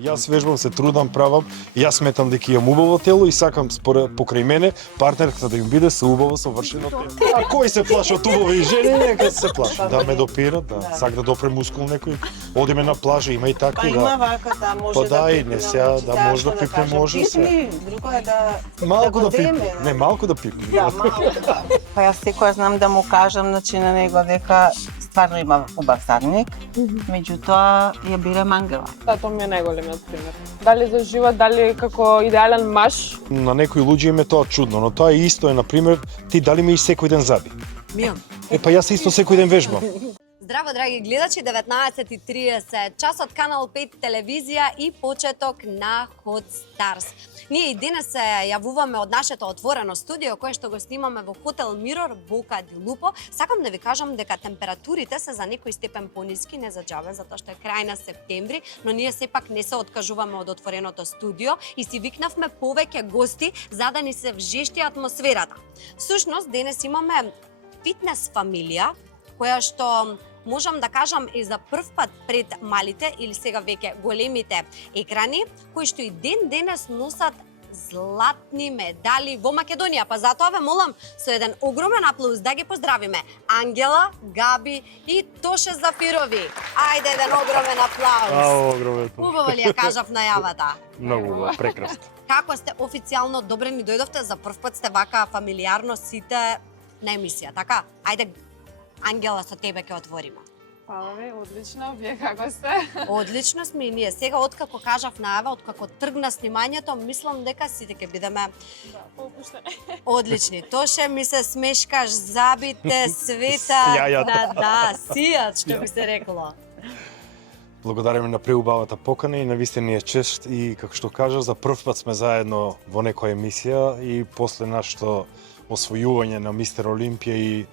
Јас вежбам, се трудам, правам, јас сметам дека имам убаво тело и сакам покрај мене партнерката да им биде со убаво совршено тело. А кој се плаши од убави жени, нека се плаши. Да ме допират, да. Сак да допре мускул некој. Одиме на плажа, има и такви, да. Па има вака, да, може да да и не сега, да може да пипне, може се. Друго е да малку да пипне. Не, малку да пипне. Да, малку. Па јас секоја знам да му кажам, значи на него дека стварно има убав задник, меѓутоа ја бирам Ангела. Да, тоа ми е најголемиот пример. Дали за живот, дали како идеален маж. На некои луѓе им е тоа чудно, но тоа е исто е, например, ти дали миеш секој ден заби? Мијам. Па јас исто секој ден вежбам. Здраво, драги гледачи, 19:30, час од Канал 5 телевизија и почеток на Hot Stars. Ние и денес се јавуваме од нашето отворено студио, кое што го снимаме во Хотел Мирор, Бока ди Лупо. Сакам да ви кажам дека температурите се за некој степен пониски, не за џабе, затоа што е крај на септември, но ние сепак не се откажуваме од отвореното студио и си викнавме повеќе гости за да ни се вжешти атмосферата. Всушност, денес имаме фитнес фамилија, која што можам да кажам и за прв пат пред малите или сега веќе големите екрани, кои што и ден денес носат златни медали во Македонија. Па затоа ве молам со еден огромен аплауз да ги поздравиме Ангела, Габи и Тоше Зафирови. Ајде еден огромен аплауз. Огромен. Убаво ли ја кажав најавата? Многу убаво, прекрасно. Како сте официјално добре ни дојдовте, за прв пат сте вака фамилиарно сите на емисија, така? Ајде Ангела, со тебе ќе отвориме. Фала ви, одлично, вие како сте? Одлично сме и ние. Сега, откако кажав најава, откако тргна снимањето, мислам дека сите ќе бидеме Попуштени. одлични. Тоше ми се смешкаш, забите, света, да, сијат, што би се рекло. Благодариме на преубавата покана и навистина ни е чест и како што кажа, за прв пат сме заедно во некоја емисија и после нашето освојување на Мистер Олимпија и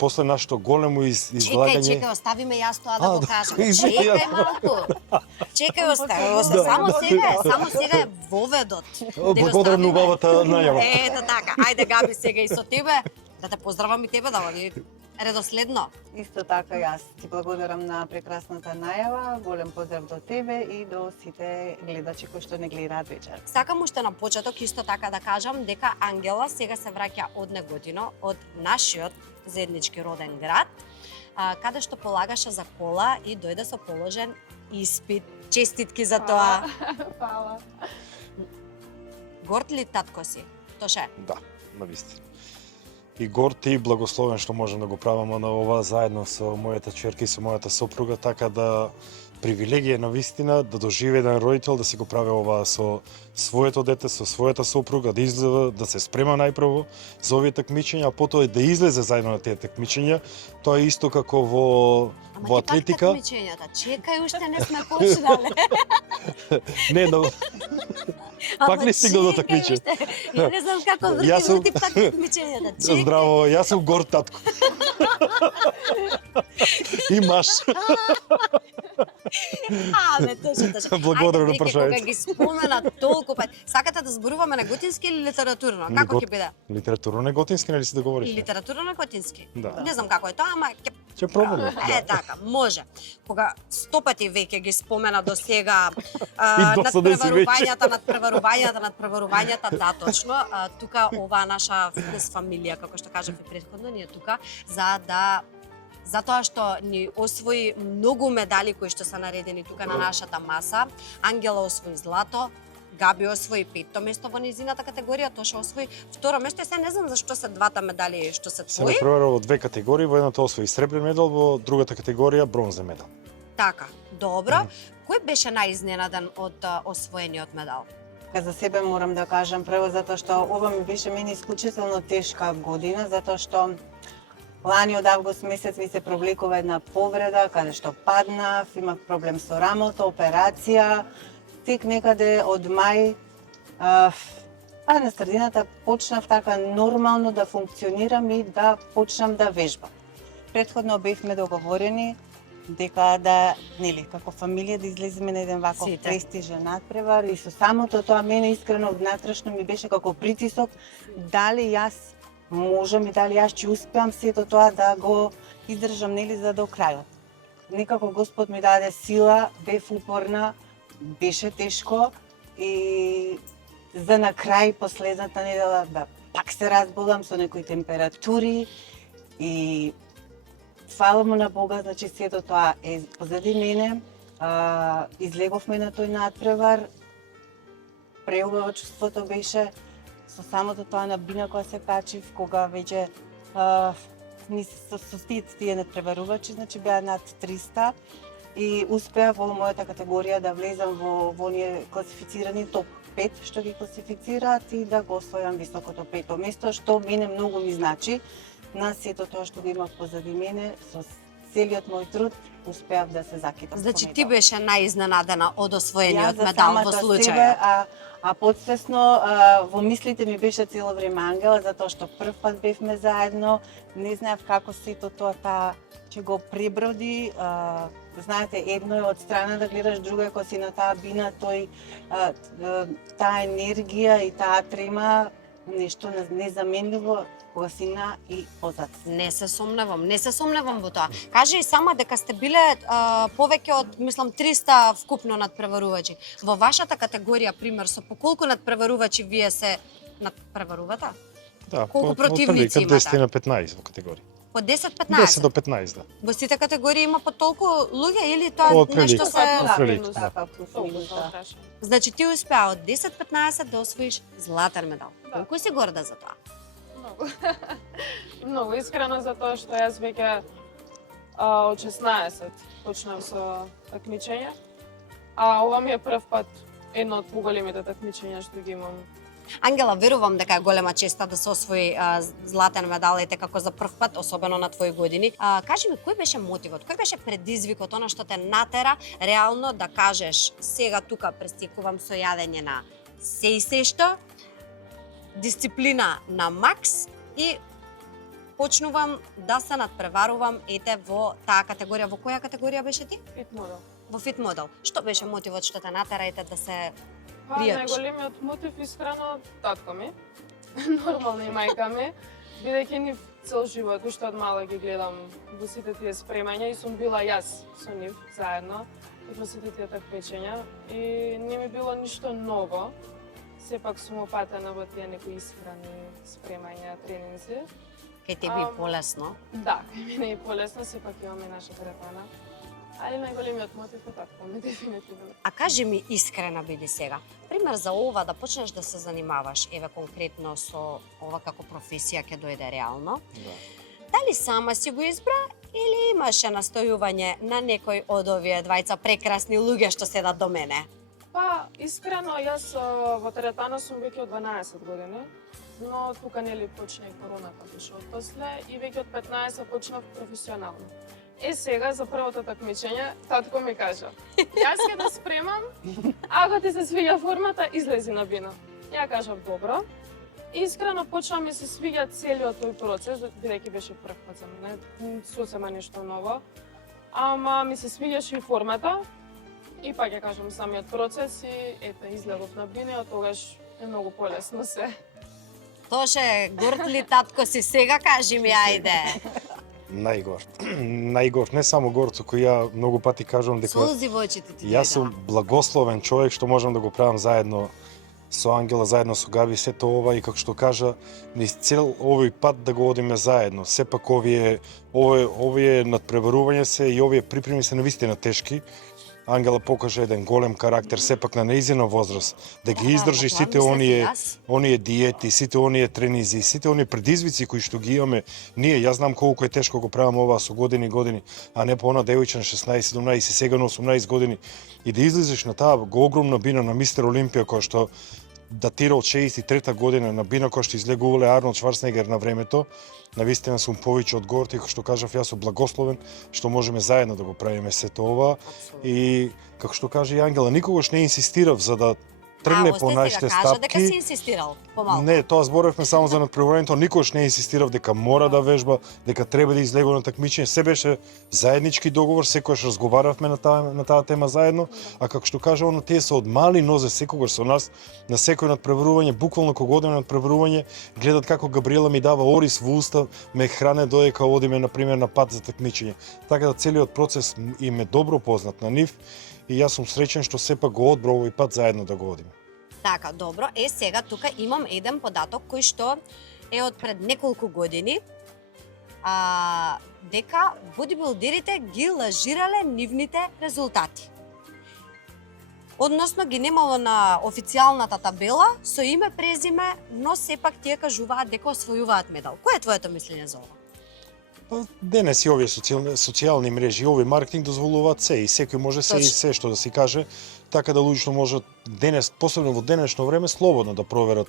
после нашето големо излагање... Чекај, оставиме јас тоа да го кажам. Чекај малку. Чекај, остави. Само сега е воведот. Благодарам на убавата најава. Ето така. Ајде, Габи, сега и со тебе. Да те поздравам и тебе, да води редоследно. Исто така јас ти благодарам на прекрасната најава, голем поздрав до тебе и до сите гледачи кои што не гледаат вечер. Сакам уште на почеток исто така да кажам дека Ангела сега се враќа од Неготино, од нашиот заеднички роден град, каде што полагаше за кола и дојде со положен испит. Честитки за тоа. Фала. Горд ли татко си? Тоше? Да, навистина. И горд и благословен што можам да го правам на ова заедно со мојата ќерка и со мојата сопруга, така да привилегија навистина да доживее еден родител да си го прави ова со своето дете, со својата сопруга, да излезе, да се спрема најпрво за овие такмичења, а потоа да излезе заедно на тие такмичења. Тоа е исто како во атлетика. Ама такмичењата, чекај, уште не сме почнале. Не, но пак не стигна до такмичење. Ја не знам како врти пак такмичењата. Здраво, јас сум горд татко. И маш. Абе, точно. Благодарам на прашањето. Кога ги спомена толку пат. Сакате да зборуваме на готински или литературно? Како ќе биде? Литературно на готински, нели си да говориш? И литературно на готински. Да. Не знам како е тоа, ама ќе пробаме. Така, може. Кога 100 пати веќе ги спомена до сега надпреварувањата, да, точно. Тука оваа наша фитнес фамилија, како што кажав и претходно, ние тука затоа што ни освои многу медали кои што се наредени тука на нашата маса. Ангела освои злато, Габи освои 5-то место во низината категорија, Тоша освои 2-ро место и се не знам зашто се двата медали што се твои. Се преварува во две категории, во едната освои сребрен медал, во другата категорија бронзен медал. Така, добро. Кој беше најизненаден од освоениот медал? За себе морам да кажам прво затоа што ова ми беше мене исклучително тешка година, затоа што лани од август месец ми се провлекува една повреда, каде што паднав, имав проблем со рамото, операција. Тек некаде од мај, на средината почнав така нормално да функционирам и да почнам да вежбам. Претходно бевме договорени дека како фамилија да излеземе на еден ваков престижен надпревар и со самото тоа мене искрено внатрешно ми беше како притисок дали јас можам и дали јас ќе успеам сето тоа да го издржам за до крајот. Некако Господ ми даде сила, бев упорна, беше тешко и за на крај последната недела да пак се разболам со некои температури и фала му на Бога, значи сето тоа е позади мене. Излеговме на тој надпревар. Преубаво чувството беше со самото тоа на бина која се качив, кога веќе со тие надпреварувачи, значи беа над 300 и успеав во мојата категорија да влезам во оние класифицирани топ 5 што ги класифицираат и да го освојам високото 5-то место, што мене многу ми значи. На сето тоа што го имав позади мене, со целиот мој труд, успеав да се закитам. Значи со ти медал. беше наизненадена од освоениот Ја за медал во самата случајот. себе, а подсвесно во мислите ми беше цело време Ангела, затоа што прв пат бевме заедно, не знаев како сето тоа ќе го преброди. Знаете, едно е од страна да гледаш, друго е кога си на таа бина, таа енергија и таа трема, нешто незаменливо кога си на и позад. Не се сомневам во тоа. Кажи сама дека сте биле повеќе од, мислам, 300 вкупно надпреварувачи. Во вашата категорија, пример, со по колку надпреварувачи вие се надпреварувате? Да, Колку противници од 10 имате? на 15 во категорија. По 10-15? 10 до 15, да. Во сите категории има по толку луѓе или тоа Отприлика. нешто се... Отприлика, да. Така, плюс-минус, да. Значи ти успеа од 10-15 да освоиш златен медал. Да. Колку си горда за тоа? Многу. Многу искрено за тоа што јас веќе од 16 почнав со такмичење. А ова ми е прв пат едно од поголемите такмичења што ги имам. Ангела, верувам дека е голема честа да се освои златен медал ете како за прв пат, особено на твои години. Кажи ми, кој беше мотивот, кој беше предизвикот, она што те натера реално да кажеш сега тука пристекувам со јадење на се и се што, дисциплина на макс и почнувам да се надпреварувам ете во таа категорија. Во која категорија беше ти? Фит модел. Во фит модел. Што беше мотивот што те натера ете да се Па, пријачи? најголемиот мотив искрено татко ми, нормално и мајка ми, бидејќи нив цел живот, уште од мала ги гледам во сите тие спремања и сум била јас со нив заедно во сите тие такмичења и не ми било ништо ново. Сепак сум опатена во тие некои исхрани спремања, тренинзи. Кај те би полесно? Да, кај мене е полесно, сепак имаме наша теретана. Али најголемиот мотив е татко ми, дефинитивно. А кажи ми искрена биди сега. Пример за ова да почнеш да се занимаваш, еве конкретно со ова како професија ќе дојде реално. Да. Дали сама си го избра или имаше настојување на некој од овие двајца прекрасни луѓе што седат до мене? Па, искрено, јас во теретана сум веќе од 12 години, но тука нели почна и короната беше од после и веќе од 15 почнав професионално. Сега за првото такмичење татко ми кажа: "Јас ќе да спремам, ако ти се свиѓа формата, излези на бина." Ја кажав добро. Искрено почна ми се свиѓа целиот тој процес, бидејќи беше прв пат за мене, сосема нешто ново. Ама ми се свиѓаше и формата. И пак ја кажам самиот процес и ете излегов на бина и од тогаш е многу полесно се. Тоше, горд ли татко си сега, кажи ми, ајде. Најгорд. Најгорд, не само горд, со кој ја многу пати кажувам дека Солзи во очите ти. јас сум благословен човек што можам да го правам заедно со Ангела, заедно со Габи, сето ова и како што кажа, низ цел овој пат да го одиме заедно. Сепак овие надпреварување се и овие припреми се навистина тешки. Ангела покажа еден голем карактер, сепак на неизина возраст, да ги издржи сите оние диети, сите оние тренизи, сите оние предизвици кои што ги имаме. Ние, јас знам колку е тешко го правам ова со години, а не по она девојче на 16, 17, сега на 18 години. И да излезеш на таа огромна бина на Мистер Олимпија, која што датира од 63 година, на бина која што излегувале Арнолд Шварценегер на времето. Навистина сум повеќе од горд и како што кажав, јас сум благословен што можеме заедно да го правиме сето ова. И како што каже и Ангела, никогаш не инсистирав за да тргне по нашите стапки. Кажа дека си инсистирал помалку. Не, тоа зборевме само за надпреварувањето, никогаш не инсистирав дека мора да вежба, дека треба да излегува на такмичење. Се беше заеднички договор, секогаш разговаравме на таа тема заедно, а како што кажа она, тие се од мали нозе секогаш со нас на секој надпреварување, буквално кога одиме на надпреварување, гледат како Габриела ми дава орис во уста, ме хране додека одиме на пример на пат за такмичење. Така да целиот процес им е добро познат на нив. и јас сум среќен што сепак го одбра овој пат заедно да го одиме. Така, добро. Сега тука имам еден податок кој што е од пред неколку години, дека бодибилдерите ги лажирале нивните резултати. Односно ги немало на официјалната табела со име, презиме, но сепак тие кажуваат дека освојуваат медал. Кој е твоето мислење за ова? Па, денес и овие социјални мрежи, овој маркетинг дозволуваат се и секој може се и се што да си каже, така да луѓето можат денес, посебно во денешно време, слободно да проверат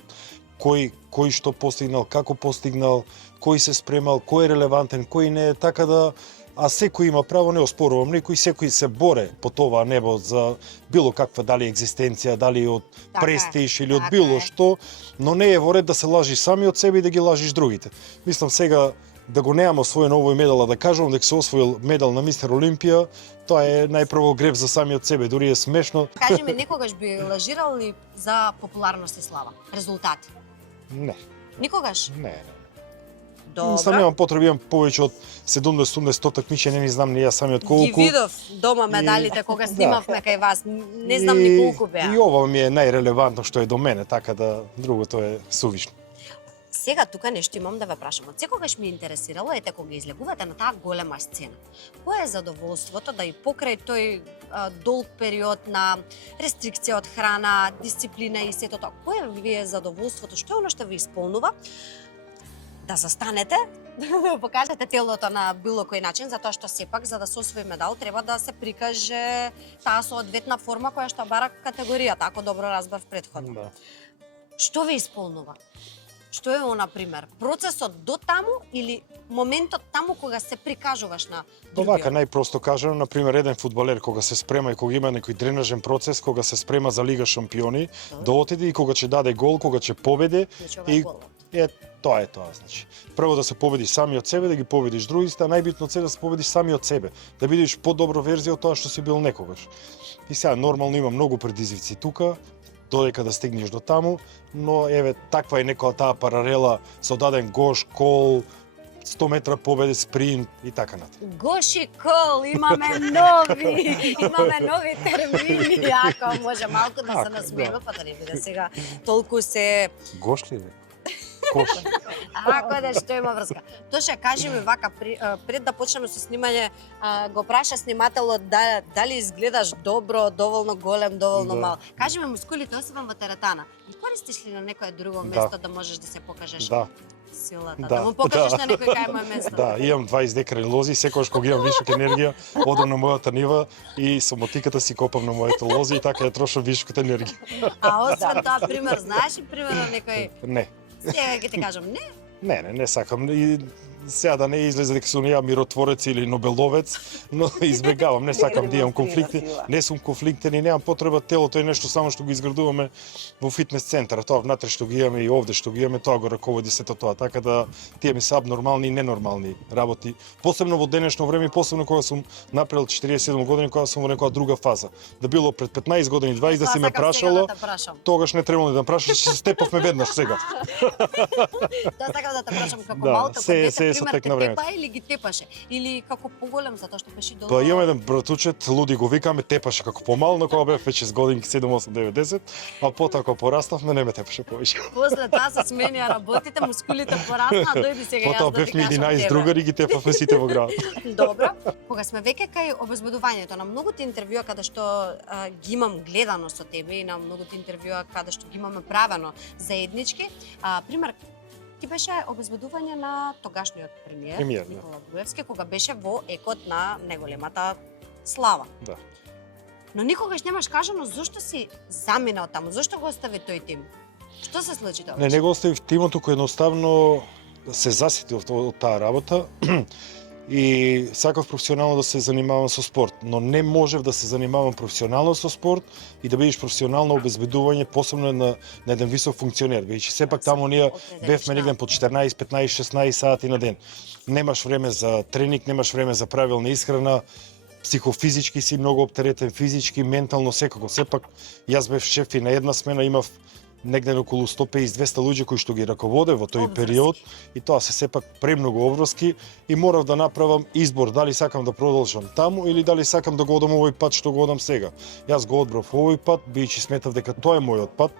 кој што постигнал, како постигнал, кој се спремал, кој е релевантен, кој не е, така да а секој има право, не оспорувам никој, секој се боре по това небо за било каква дали екзистенција, дали од престиж или од било што, но не е во ред да се лажи сами од себе и да ги лажиш другите. Мислам сега да го немам освоен овој медал, а да кажувам дека се освоил медал на Мистер Олимпија, тоа е најпрво грев за самиот себе, дури е смешно. Кажи ми, некогаш би лажирал ли за популарност и слава? Резултати? Не. Никогаш? Не. Добро. Сам немам потреба, имам повеќе од 70-100 такмичења, не знам ни ја самиот колку. Ги видов дома медалите кога снимавме кај вас. Не знам ни колку беа. И ова ми е најрелевантно што е до мене, така да другото е сувишно. Сега тука нешто имам да ве прашам. Од секогаш ми интересирало, ете кога излегувате на таа голема сцена. Кое е задоволството да и покрај тој долг период на рестрикција од храна, дисциплина и сето тоа, кое ви е задоволството, што е оно што ви исполнува да застанете, да покажете телото на било кој начин, затоа што сепак за да се освои медал треба да се прикаже таа соодветна форма која што бара категоријата, ако добро разбрав претходно. Да. Што ви исполнува? Што е на пример? Процесот до таму или моментот таму кога се прикажуваш на другиот? Овака најпросто кажано, на пример еден фудбалер кога се спрема и кога има некој дренажен процес, кога се спрема за Лига шампиони, да отиде и кога ќе даде гол, кога ќе победи и тоа е тоа, значи. Прво да се победиш сами од себе, да ги победиш другите, а најбитно е да се победиш сами од себе, да бидеш подобро верзија од тоа што си бил некогаш. И сега нормално има многу предизвици тука, додека да стигнеш до таму, но еве таква е некоја таа паралела со даден гош, кол, 100 метра победи, спринт и така натаму. Гош и кол, имаме нови термини, ако може малку да се насмееме, па да не биде сега толку се... Гош ли е? Кош. Ако да што има врска. Тоше, кажи ми вака, пред да почнеме со снимање, го праша снимателот дали изгледаш добро, доволно голем, доволно мал. Кажи ми, мускулите, освен во теретана, ги користиш ли на некое друго место да можеш да се покажеш силата? Да му покажеш на некој кај мој место? Да, имам 20 декари лози, секогаш кога имам вишок енергија, одам на мојата нива и со мотиката си копам на моите лози и така ја трошам вишокот енергија. А освен тоа, пример, знаеш ли пример на некој? Не. Сега ќе ти кажам, не? Не сакам. И сега да не излезе дека сум ја миротворец или нобеловец, но избегавам, не сакам да имам конфликти. Не сум конфликтен и немам потреба, телото е нешто само што го изградуваме во фитнес центар. Тоа внатре што ги имаме и овде што ги имаме, тоа го раководи сето тоа. Така да тие ми се абнормални и ненормални работи. Посебно во денешно време, посебно кога сум напред 47 години, кога сум во некоја друга фаза. Да било пред 15 години, 20 да си ме прашало, тогаш не требало да прашаш, се степавме веднаш сега. Тоа сакам да те прашам како малку, пример, те тепа или ги тепаше? Или како поголем, затоа што беше долго? Па имам еден братучет, луди го викаме, тепаше како помал, но кога бев 5-6 години, 7, 8, 9, 10, а потоа кога пораставме, не ме тепаше повеќе. После тоа се сменија работите, мускулите порасна, дојди сега јас да ти кажам. Потоа бевме 11 другари, ги тепавме сите во градот. Добро. Кога сме веќе кај обезбедувањето, на многуте интервјуа каде што ги имам гледано со тебе и на многуте интервјуа каде што ги имаме правено заеднички, пример, ти беше обезбедување на тогашниот премиер Никола Груевски, кога беше во екот на неголемата слава. Да. Но никогаш немаш кажано зошто си заминал таму, зошто го остави тој тим? Што се случи тоа? Не го оставив тимот, кој едноставно се засети од таа работа и сакав професионално да се занимавам со спорт, но не можев да се занимавам професионално со спорт и да бидеш професионално обезбедување, посебно на еден висок функционер, бидејќи сепак таму ние бевме негде по 14, 15, 16 сати на ден. Немаш време за тренинг, немаш време за правилна исхрана, психофизички си многу оптеретен, физички, ментално, секако. Сепак јас бев шеф и на една смена имав негде околу 150-200 луѓе кои што ги раководе во тој Обврски. период и тоа се сепак премногу обврски и морав да направам избор дали сакам да продолжам таму или дали сакам да го одам овој пат што го одам сега. Јас го одбрав овој пат, бијќи сметав дека тоа е мојот пат.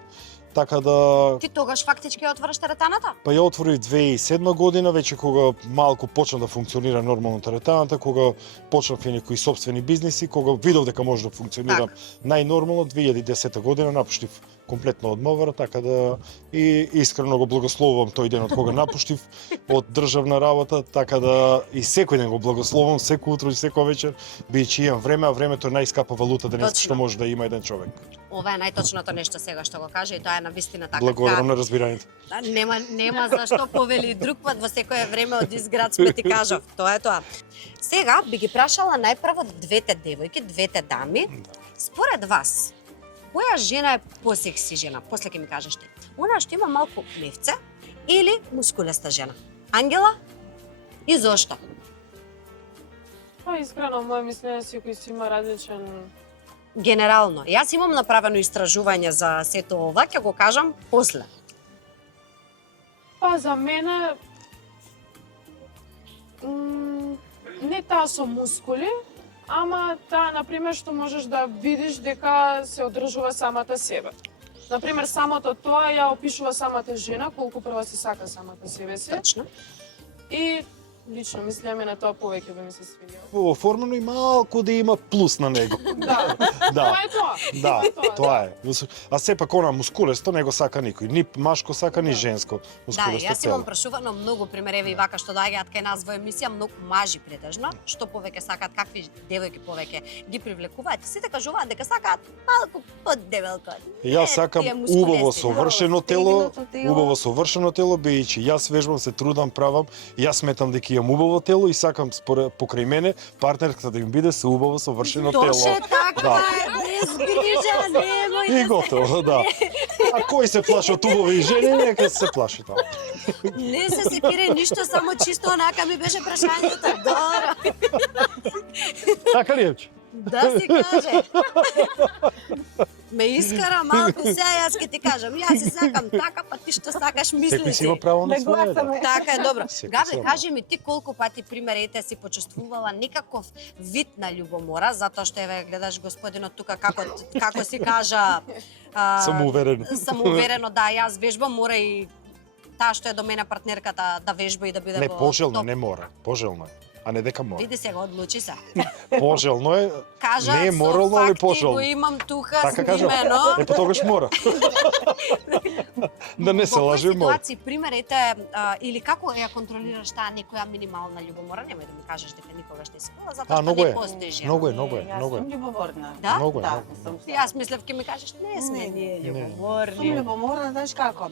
Така да Ти тогаш фактички ја отвориш теретаната? па ја отворив 2007 година, веќе кога малку почна да функционира нормално теретаната, кога почнав и некои сопствени бизниси, кога видов дека може да функционира најнормално, 2010 година напуштив комплетно од МВР, така да и искрено го благословувам тој ден од кога напуштив од државна работа, така да и секој ден го благословувам, секој утро и секој вечер, бијќи имам време, а времето е најскапа валута денес Точно. што може да има еден човек. Ова е најточното нешто сега што го каже и тоа е навистина така. Благодарам на разбирањето. Нема зашто повели друг пат во секое време од изград сме ти кажав. Тоа е тоа. Сега би ги прашала најпрво двете девојки, двете дами. Според вас, која жена е посекси жена? После ќе ми кажеш ти. Она што има малку мевце или мускулеста жена? Ангела? И зошто? Па искрено, моје мислење секој си има различен. Генерално, јас имам направено истражување за сето ова, ќе го кажам после. Па за мене не таа со мускули, ама таа например што можеш да видиш дека се одржува самата себе. Например, самото тоа ја опишува самата жена, колку прва се сака самата себе си. Точно. И лично мислеме на тоа повеќе би ми се свиѓало. Оформено и малку да има плюс на него. Да, Да. тоа е тоа. Да, Тоа тоа е. А сепак она мускулесто не го сака никој. Ни машко сака, ни женско. Да, Мускулесто јас имам тело. прашувано многу примереви и вака што доаѓаат кај нас во емисија, многу мажи претежно, што повеќе сакаат, какви девојки повеќе ги привлекуваат. Сите кажуваат дека сакаат малку поддебелко. Јас сакам тие мускулести. убаво совршено тело, Стегнато тело. убаво совршено тело, бијќи јас вежбам, се трудам, правам, јас сметам дека имам убаво тело и сакам покрај мене партнерката да им биде со убаво совршено тело. Точно така, Да. без грижа, немој И готово, да. А кој се плаши од убави жени, нека се плаши тоа. Не се секире ништо, само чисто онака ми беше прашањето. Добро. Така ли е? Да се каже. Ме искара малку сега, јас ќе ти кажам. Јас се сакам така, па ти што сакаш мисли Секој си си. има право на Да своје. Да. гласаме. Така е, добро. Секој Габри, си има. кажи ми ти колку пати пример ете си почувствувала некаков вид на љубомора, затоа што еве гледаш господинот тука како си кажа Самоуверено. самоуверено, да, јас вежбам, мора и таа што е до мене партнерката да вежба и да биде Не, во пожелно, топ. не мора. Пожелно е. А не дека мора. Види сега, одлучи се. Пожелно е. Кажа, Не е морално, со али факти пожелно. го имам тука Така кажам. снимено. Епа тогаш мора. Да не се Во лаже, кои мора. ситуации, пример, ете, или како ја контролираш таа некоја минимална љубомора, немој да ми кажеш дека никогаш не си била, затоа што многу не е. постои жена. Многу е, многу е, Јас многу е. сум љубоморна. Да? Многу е, Да, многу. сум. Јас мислев ќе ми кажеш, не сме Не, ние не. Сум љубоморни. љубоморна, знаеш како?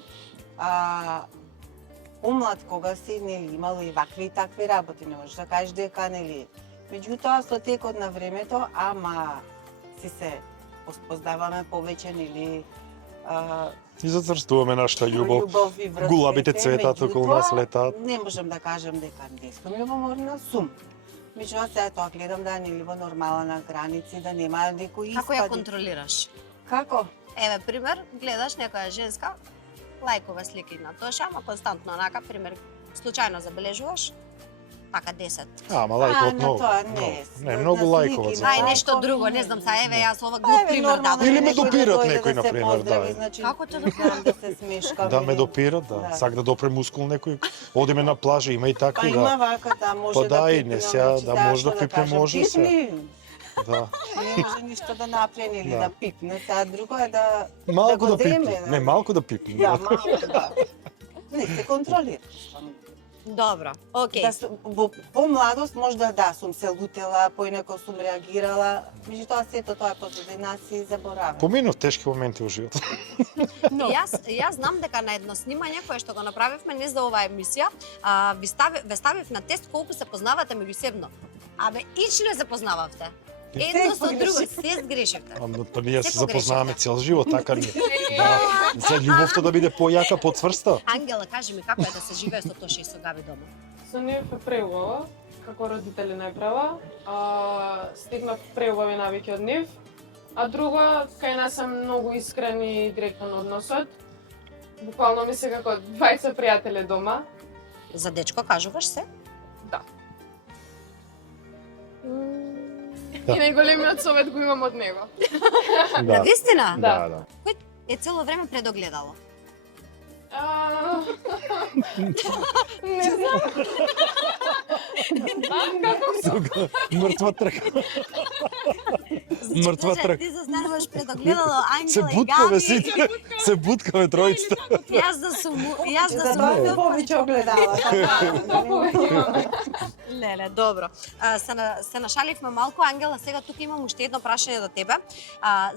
Умлад кога си, нели, имало и вакви и такви работи, не можеш да кажеш дека, нели. Меѓутоа, со текот на времето, ама си се познаваме повеќе, нели, И зацрстуваме нашата љубов. љубов и врските, Гулабите цветат околу нас, летаат. Не можам да кажам дека не сум љубоморна, сум. Меѓутоа, сега тоа гледам да нели во нормална граници, да нема некои Како ја испади. контролираш? Како? Еве, пример, гледаш некоја женска, лајкова слики на тоша, ама константно онака, пример, случајно забележуваш, така 10. Ама лајкот на многу. тоа многу. не. Не, многу лајкова за Ај, тоа. нешто друго, не знам, са, еве, јас ова Па, глуп еве, пример нормално дадам. Или е ме некој допират да дојде некој, да се например, поздрави, да. Значи, Како те знам да се смешкам. Да ме или- допират, да. Сак да допре мускул некој. Одиме на плажа, има и Па такви, има да. вака, да, може Па да да, и пипне, не сега, значи, да сега може да што пипне, кажам, може се. пипни. Да. Не може ништо да направи или Да. да пипне. Сега друго е да Малку го да пипне. земе, да. Не, малку да пипне. Да, малку да. Не се контролира. Добро, окей. Да, во помладост можда да сум се лутела, поинако сум реагирала, меѓутоа сето тоа е позади нас и заборавам. Поминав тешки моменти во животот. Јас знам дека на едно снимање кое што го направивме не за оваа емисија, ве ставив на тест колку се познавате меѓусебно. Абе, ич не се познававте. Едно со друго, се сгрешивте. Ама па ние се Се запознаваме погрешивте. цел живот, така ли? Да. За љубовта да биде појака, потврста. Ангела, кажи ми како е да се живее со Тоша и со Габи дома? Со нив е преубаво, како родители најпрва. Стигнав преубави навики од нив. А друго, кај нас е многу искрен и директен односот. Буквално ми се како 20 пријатели дома. За дечко кажуваш се? Да. Да. И најголемиот совет го имам од него. На вистина? Да, да. Кој е цело време пред огледало? Не знам. Како? Мртва трка. Мртва Боже, трка. ти застануваш пред огледало, Се Ангела и буткаме Габи. сите. Се буткаме тројцата. Јас да сум Затоа се повеќе огледала. Леле, добро. Се нашаливме малку, Ангела, сега тука имам уште едно прашање до тебе,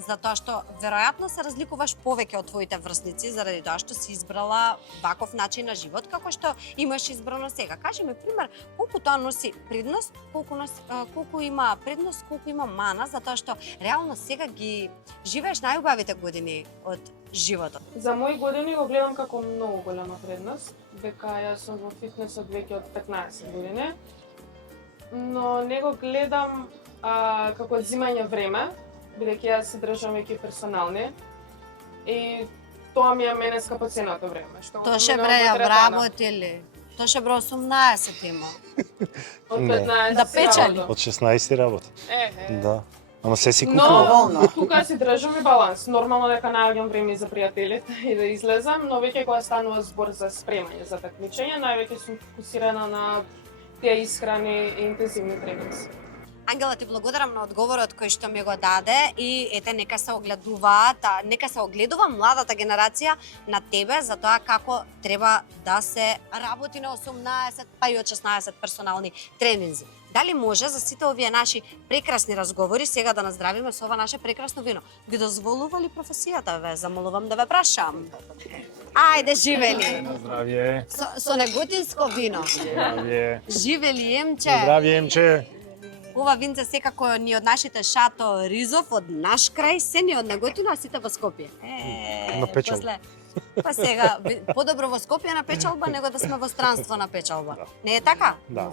затоа што веројатно се разликуваш повеќе од твоите врсници заради тоа што си избрала ваков начин на живот како што имаш избрано сега. Кажи ми пример, колку тоа носи предност, колку има предност, колку има мана, затоа што реално сега ги живееш најубавите години од животот. За мои години го гледам како многу голема предност, дека јас сум во фитнесот веќе од 15 години, но не го гледам како одзимање време, бидејќи јас се држам веќе персонални и тоа ми е мене скапоценото време. Што Тоа ше го бре, ја теретана. вработили. Тоа ше бре 18 има. Од Не. 15 Да печели. работам. Од 16 работа. Да. Ама се си Но купува. Волно. тука си држам и баланс. Нормално дека наоѓам време и за пријателите и да излезам, но веќе кога станува збор за спремање за такмичење, највеќе сум фокусирана на тие исхрани и интензивни тренинзи. Ангела, ти благодарам на одговорот кој што ми го даде и ете нека се огледуваат, нека се огледува младата генерација на тебе за тоа како треба да се работи на 18 па и од 16 персонални тренинзи. Дали може за сите овие наши прекрасни разговори сега да наздравиме со ова наше прекрасно вино? Ви дозволува ли професијата, ве замолувам да ве прашам. Ајде, живели! Здравје. Со неготинско вино. Здравје. Живели, Емче! Здравје, Емче. Ова винце секако ни од нашите Шато Ризов, од наш крај, се ни од Неготино, а сите во Скопје. На печалба. После, па сега, подобро во Скопје на печалба, него да сме во странство на печалба. Да. Не е така? Да.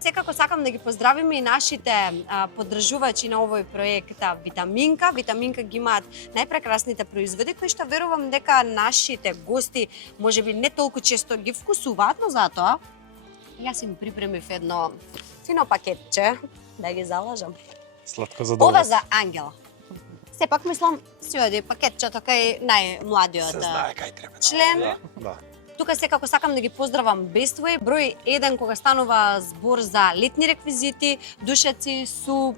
Секако сакам да ги поздравиме и нашите поддржувачи на овој проект Витаминка. Витаминка ги имаат најпрекрасните производи кои што верувам дека нашите гости можеби не толку често ги вкусуваат, но затоа јас им припремив едно фино пакетче да ги залажам. Сладко за Ова добро. за Ангела. Сепак мислам си оди пакетчето кај Се најмладиот знае кај треба. член. Да, да. Тука секако сакам да ги поздравам Bestway, број 1 кога станува збор за летни реквизити, душеци, суп,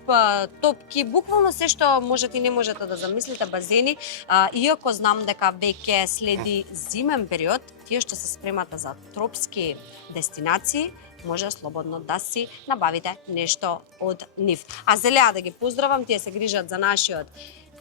топки, буквално се што можете и не можете да замислите, базени. Иако знам дека веќе следи зимен период, тие што се спремате за тропски дестинации, може слободно да си набавите нешто од нив. А Зелеа да ги поздравам, тие се грижат за нашиот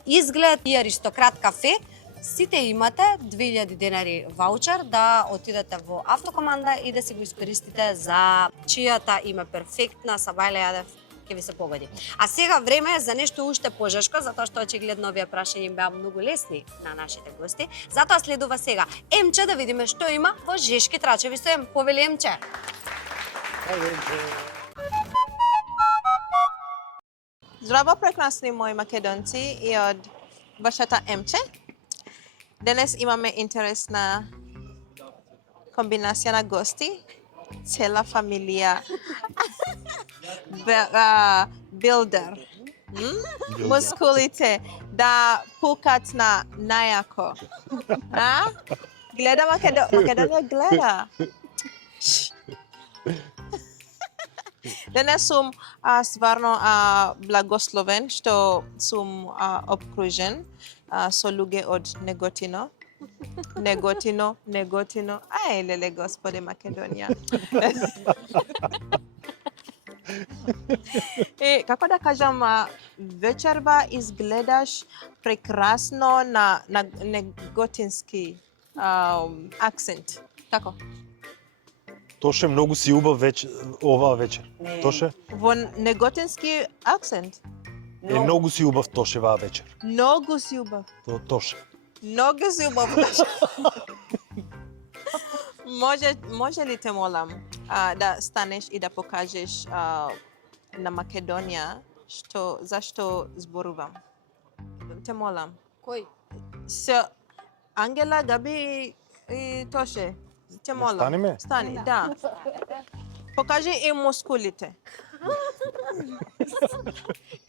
изглед и Аристократ кафе. Сите имате 2000 денари ваучер да отидете во автокоманда и да си го искористите за чијата им е перфектна сабајле јадев, ќе ви се погоди. А сега време е за нешто уште пожешко, затоа што очигледно овие прашања им беа многу лесни на нашите гости. Затоа следува сега Емче да видиме што има во Жешки трачеви со Ем. Повели Емче. Здраво, прекрасни мои македонци и од вашата Емче. Денес имаме интересна комбинација на гости. Цела фамилија билдер. Мускулите да пукат на најако. А? Гледа Македонија гледа. Денес сум стварно благословен што сум обкружен со луѓе од Неготино. Неготино. Ај, леле, Господе, Македонија. Како да кажам, вечерва изгледаш прекрасно на неготински акцент. Како? Тоше многу си убав оваа вечер. Не. Тоше Во неготински акцент. е многу си убав Тошеваа вечер. Многу си убав. Тоше. Многу си убав. Може ли те молам да станеш и да покажеш на Македонија зашто зборувам? Те молам. Кој? Со Ангела, Габи и Тоше. Те молам. станеме? Стани, да. Покажи им мускулите.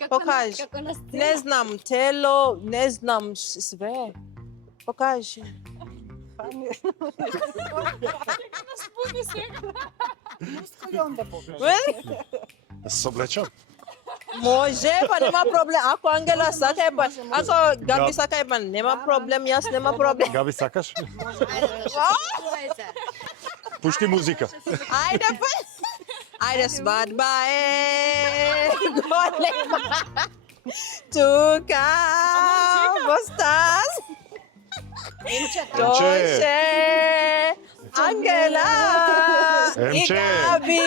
Покажи. Како на сцена. Не знам тело, не знам све. Покажи. Спусти сега. Да се соблечам? Може, па нема проблем. Ако Ангела сака е па, ако Габи сака е па, нема проблем, јас нема проблем. Габи, сакаш? Ајде, чувај се. Пушти музика. Ајде па. Ајде свадба е голема. Тука во Стас. Емчето. Тоше, Ангела и Емче. Габи.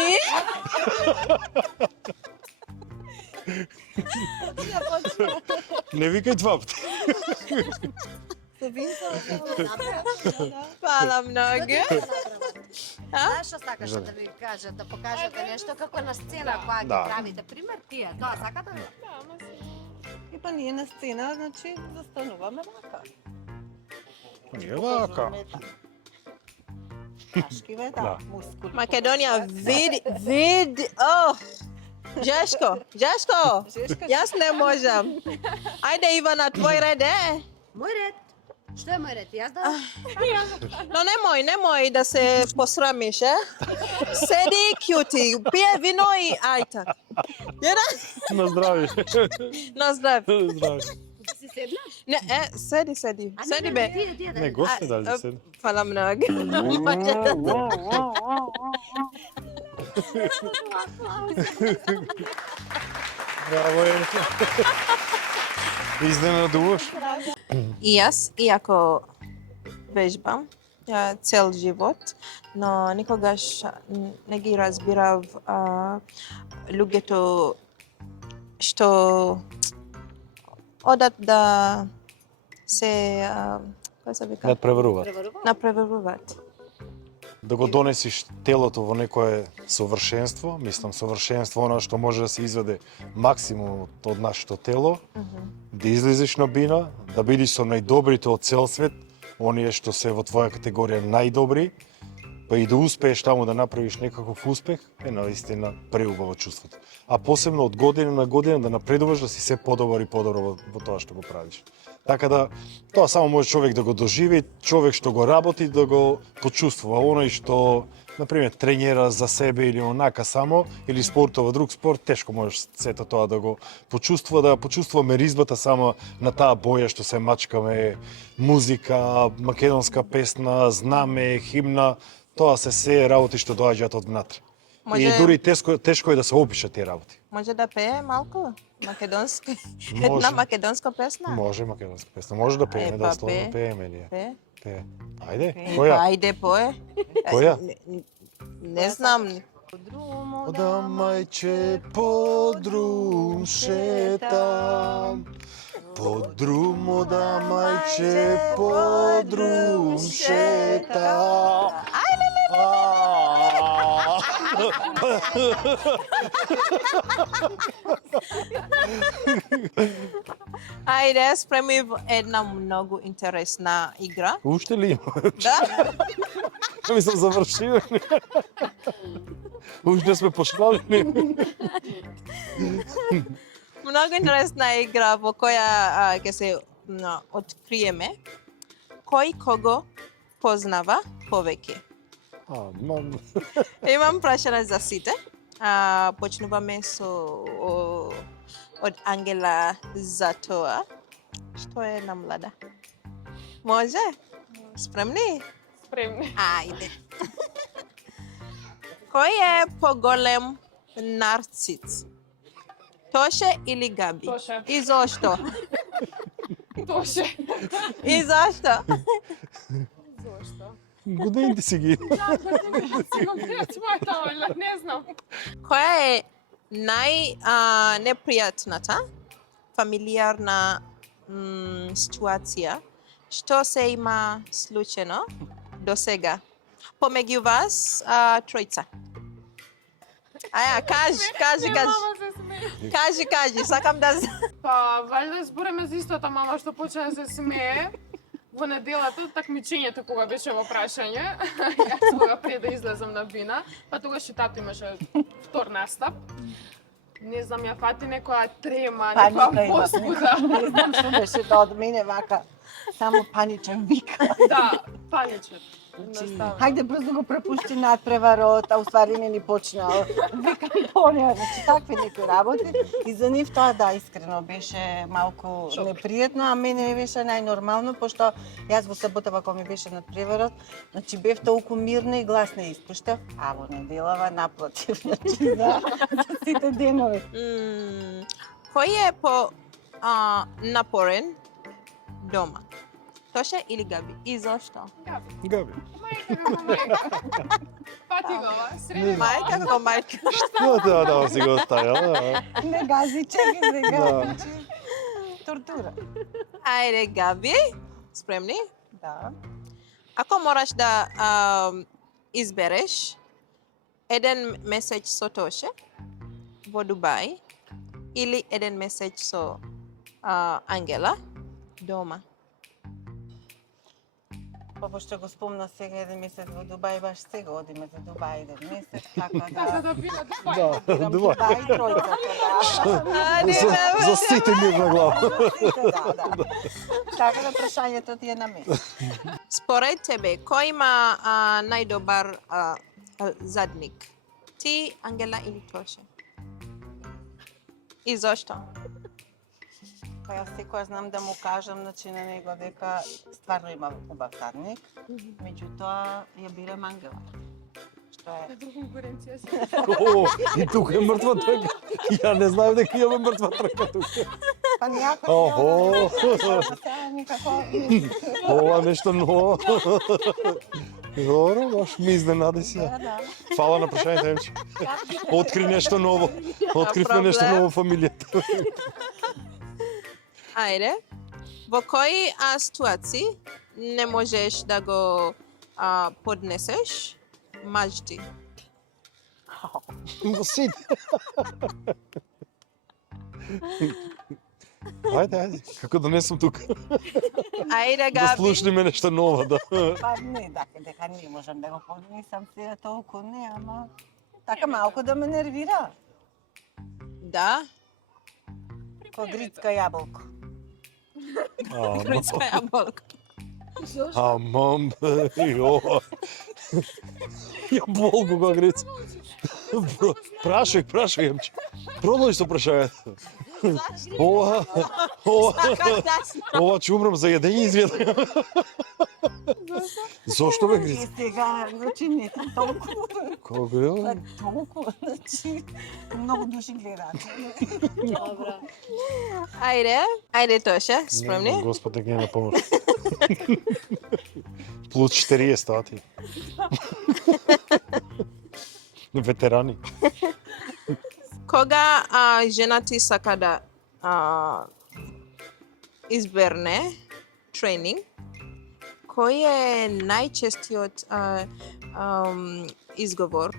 Не викај два пати. Фала многу. Знаеш што сакаше да ви кажат, да покажете нешто како на сцена кога ги Да. правите? Пример тие, тоа сакате ли? Да, ама си. И па ние на сцена, значи, застануваме вака. Не вака. Кашкиве, Да. да, мускули. Македонија, Жешко, јас не можам. Ајде Ивана, твој ред е. Мој ред. Што е мој ред? Јас да... Но немој да се посрамиш, е? Седи кјути, пие вино и ајта. На здравје. На здраве. Здравје. Си седна? Не, седи. Седи бе. Тие, Не, гости дали да седи. Фала многу. Браво, Емче. Изненадуваш. И јас, иако вежбам цел живот, но никогаш не ги разбирав луѓето што одат да се кој се вика? Надпреваруваат. Напреваруваат. Да го донесиш телото во некое совршенство, мислам совршенство она што може да се изведе максимумот од нашето тело, да излезеш на бина, да бидиш со најдобрите од цел свет, оние што се во твоја категорија најдобри, па и да успееш таму да направиш некаков успех, е наистина преубаво чувството. А посебно од година на година да напредуваш, да си се подобар и подобро во тоа што го правиш. Така да, тоа само може човек да го доживи, човек што го работи, да го почувствува. Оној што, например, тренера за себе или онака само, или спортува друг спорт, тешко можеш сето тоа да го почувствува, да почувствува меризбата само на таа боја што се мачкаме, музика, македонска песна, знаме, химна, тоа се работи што доаѓаат од внатре. И дури тешко е да се опишат тие работи. Може да пее малку македонски? Може. Една македонска песна? Може македонска песна, може да пееме, па да словно пее. пееме ние. Пее. Пее. Ајде, Па која? ајде пое. Која? Не знам. Да мајче по друм шетам, по друмо да мајче по друм шетам. Ајде, спремив една многу интересна игра. Уште ли има? Да? Мислам завршиваме. Уште сме пошкалени. Многу интересна игра во која ќе се откриеме кој кого познава повеќе. Имам прашање за сите. Почнуваме од Ангела за тоа. Што е на млада? Може? Спремни? Спремни. Ајде. Кој е поголем нарцис? Тоше или Габи? Тоше. И зошто? Тоше. И зошто? Зошто? Годините си ги. Си го кријат мојата воља, не знам. Која е непријатната фамилиарна ситуација што се има случено до сега помеѓу вас тројца? Кажи. Мама се смее. Кажи, сакам да... Па, валјда збореме за истата мама што почна да се смее. Во неделата, такмичењето кога беше во прашање, јас кога пред да излезам на бина, па тогаш и тато имаше втор настап. Не знам, ја фати некоја трема, Паника некоја има. возбуда. Не знам што беше да од мене вака. Само паничен вика. Да, паничен. Значи, Едноставно. хајде брзо го препушти надпреварот, а уствари не ни почнал. Викам понеа, значи такви некои работи. И за нив тоа да, искрено беше малку Шок. непријатно, а мене ми беше најнормално, пошто јас во сабота кога ми беше надпреварот, значи бев толку мирна и гласна испуштав, а во неделава наплатив, значи за сите денови. Кој е по напорен дома? Тоше или Габи? И зошто? Габи. Мајка како мајка. Патигава, средна. Мајка како мајка. Што да си го оставила? Не гази, чекай сега, Да. значи тортура. Ајде, Габи, спремни? Да. Ако мораш да избереш еден месеջ со Тоше во Дубај или еден месеջ со Ангела дома? Па пошто го спомна сега еден месец во Дубај, баш сега одиме за Дубај еден месец, така Така да... да бина Дубај. Да, Бирам Дубај. Дубај тројцата, да. За сите мирна глава. Да. Така да прашањето ти е на мене. Според тебе, кој има најдобар задник? Ти, Ангела или Тоше? И зошто? Па јас секоја знам да му кажам, значи на него дека стварно има убав задник, меѓутоа ја бирам Ангела. Што е? Друга конкуренција си. О, и тука е мртва трка. Ја не знаев дека имаме мртва трка тука. Па някој... Охо. Сега никако... Ова нешто ново. Добро, баш ми изненади се. Да. Фала на прашањето, Емче. Откри нешто ново. Откривме проблем. нешто ново во фамилијата. Ајде. Во кои ситуации не можеш да го поднесеш мажди? Во сите. Ајде, како да не сум тука. Ајде, Да Габи. слушниме нешто ново, да. Па не, дека не можам да го поднесам сега толку, не, ама... Така малку да ме нервира. Да. Ко грицка јаболко. Грицка јаболка. Амам, јо. Ја бол кога гриц. Прашај, Емче. Продолжи со прашањето. Ова ќе умрам за јадење изведнага. Зошто бе И гриц? сега, значи не сум толку... Кога Па толку, значи, многу души гледаат. Добро. Ајде Тоше, спремни? Господ нека ни помош. Плюс 40 тати. Ветерани. Кога жена ти сака да изберне тренинг, кој е најчестиот изговор?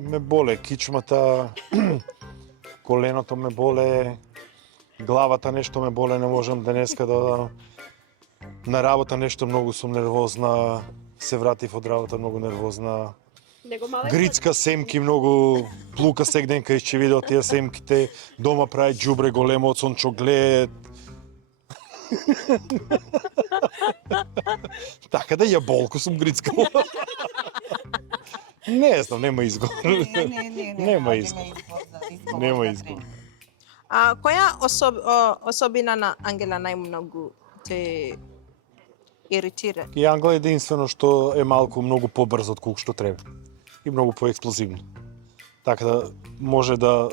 Ме боле кичмата, коленото ме боле, главата нешто ме боле, не можам денеска да... На работа нешто многу сум нервозна, се вратив од работа многу нервозна. Него мале Грицка семки многу, плука сегденка ќе видео тие семките, дома прави џубре големо од сончоглед. Така да ја болко сум грицка. Не знам, нема изговор. Нема изговор. Нема изговор. Која особина на Ангела најмногу те иритира? И Ангела единствено што е малку многу побрзо од колку што треба. И многу поексплозивно. Така да може да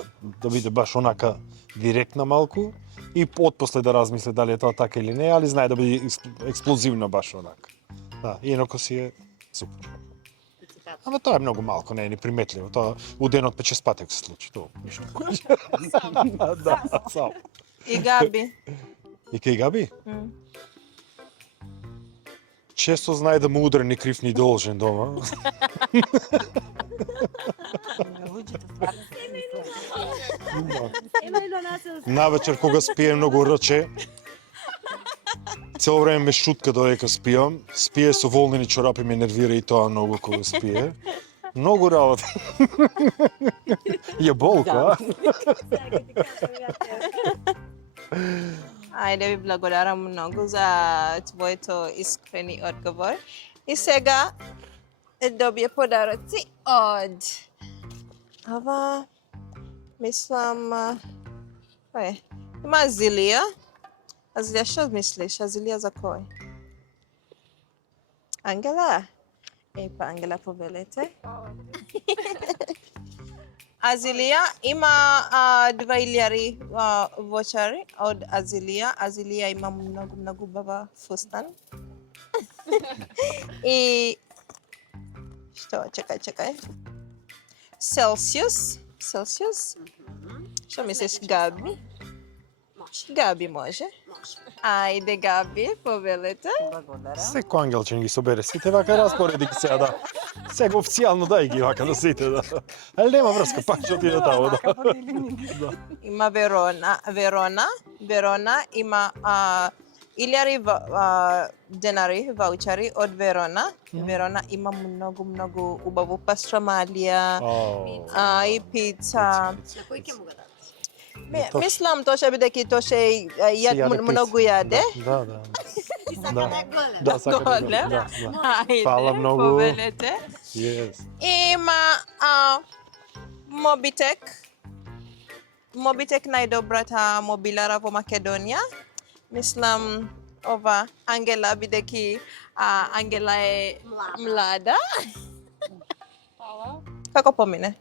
биде баш онака директна малку и отпосле да размисли дали е тоа така или не, али знае да биде експлозивна баш онака. Да, инако си е супер. Ама тоа е многу малку, не е ни приметливо. Тоа у денот пече спате ако се случи. Тоа ништо. Да, сам. И Габи? И кај Габи? Често знае да му удре ни крив ни должен дома. Навечер кога спие многу рче, Цело време ме шутка додека спијам. Спие со волнени чорапи ме нервира и тоа многу кога спие. Многу работа. Ја болка, а? Ајде ви благодарам многу за твоето искрени одговор. И сега добие подароци од ова, мислам, има Азилија. Азилија, што мислиш? Азилија за кој? Ангела? Епа, Ангела, повелете. Азилија има 2000 вочари од Азилија. Азилија има многу баба фустан. И што, чекај. Celsius. Што мислиш, Габи? Може. Габи може. Ајде, Габи, повелете. Благодарам. Секој ангелче ги собере сите вака распореди ги сега, да. Сега официјално дај ги вака на сите, да. Али нема врска, пак ќе отиде таму, да. Има Верона, има 1000 денари ваучари од Верона. Верона има многу убаво пастрамалија, и пица. На кој ќе му го дадеш? Мислам тоа ќе биде ки тоа ќе многу јаде. Да. Ти сака да е голем. Да, сака да е Голем? да. Ајде, Фала многу. повелете. Yes. Има Мобитек. Мобитек најдобрата мобилара во Македонија. Мислам ова Ангела бидејќи Ангела е млада. Фала. Како помине?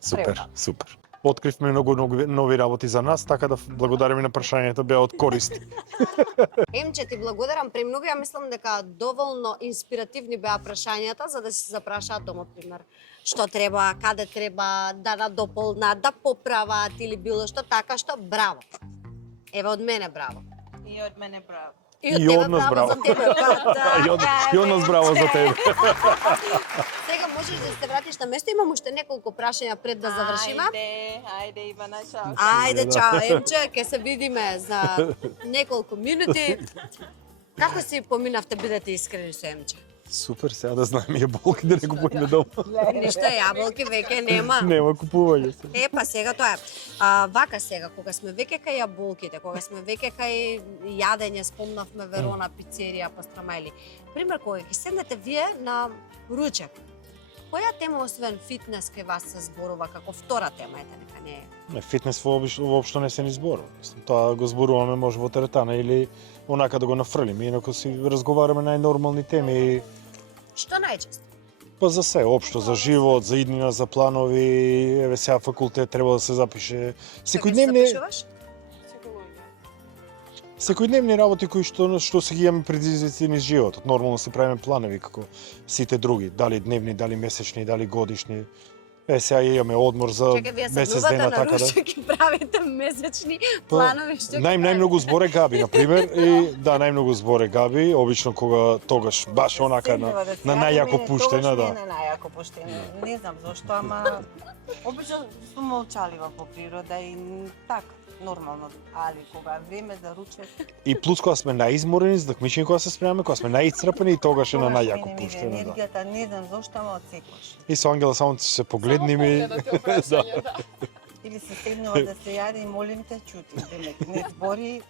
Супер. Откривме многу нови работи за нас, така да благодариме на прашањето, беа од корист. Емче, ти благодарам премногу. Ја мислам дека доволно инспиративни беа прашањата за да се запрашаат дома, пример, што треба, каде треба да надополнат, да поправат или било што, така што браво. Еве од мене браво. И од мене браво. И од нас браво. за тебе. И од нас браво за тебе. Сега можеш да се вратиш на место, имам уште неколку прашања пред да завршиме. Ајде Ивана, чао. Ајде, чао, Емче, ќе се видиме за неколку минути. Како си поминавте, бидете искрени со Емче? Супер, сега да знаеме јаболки да не купуваме дома. Ништо јаболки веќе нема. Нема купување се. Па сега тоа е. Вака сега, кога сме веќе кај јаболките, кога сме веќе кај јадење, спомнавме Верона, пицерија, пастрамајли. Пример, кога ќе седнете вие на ручек, која тема освен фитнес кај вас се зборува како втора тема, ете нека не е? Не, фитнес воопшто не се ни зборува. Мислам, тоа го зборуваме може во теретана или онака да го нафрлиме, инаку си разговараме најнормални теми. Што најчесто? Па за се, општо, за живот, за иднина, за планови, еве сега факултет треба да се запише. Секојдневни работи кои што се ги имаме предизвици низ животот. Нормално се правиме планови како сите други, дали дневни, дали месечни, дали годишни. Сега имаме одмор за месец дена, така да. Чекай, ќе правите месечни планови, што ќе Најмногу зборе Габи, например, и да, најмногу зборе Габи, обично кога тогаш баш онака на најјако пуштена, да. На најјако пуштена. Не знам зошто, ама обично сум молчалива по природа и така, нормално, али кога време за ручек, И плюс кога сме наизморени, за такмичење кога се спремаме, кога сме наисцрпени и тогаш е на најјако пуштена, да. енергијата не знам зошто, ама отсекош. И со Ангела само се погледнеме и Да. Или се седнува да се јаде и молим те чути, демек не збори.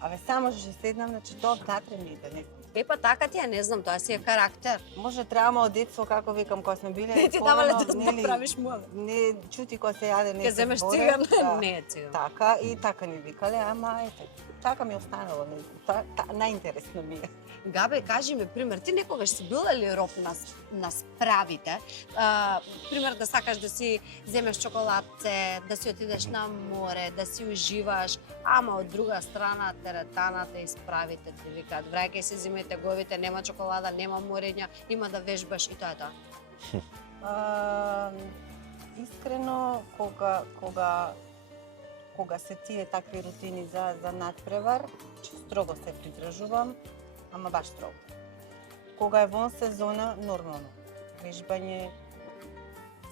Абе само што седнам, значи тоа внатре ми иде некој. Пепа така ти е, не знам, тоа си е карактер. Може травма од детство, како викам, кога сме биле. Не ти давале да правиш мове. Не чути кога се јаде, не Ке се земеш збори. циган, Да. не е циган. Така и така ни викале, ама ете, така ми останало, не знам. Најинтересно ми е. Габе, кажи ми, пример, ти некогаш си била ли роб на справите? Пример, да сакаш да си земеш чоколадце, да си отидеш на море, да си уживаш, ама од друга страна теретаната и справите ти викаат, враќај се, земете говите, нема чоколада, нема морења, има да вежбаш и тоа е тоа. Искрено, кога се тие такви рутини за надпревар, строго се придржувам, ама баш строго. Кога е вон сезона, нормално. Вежбање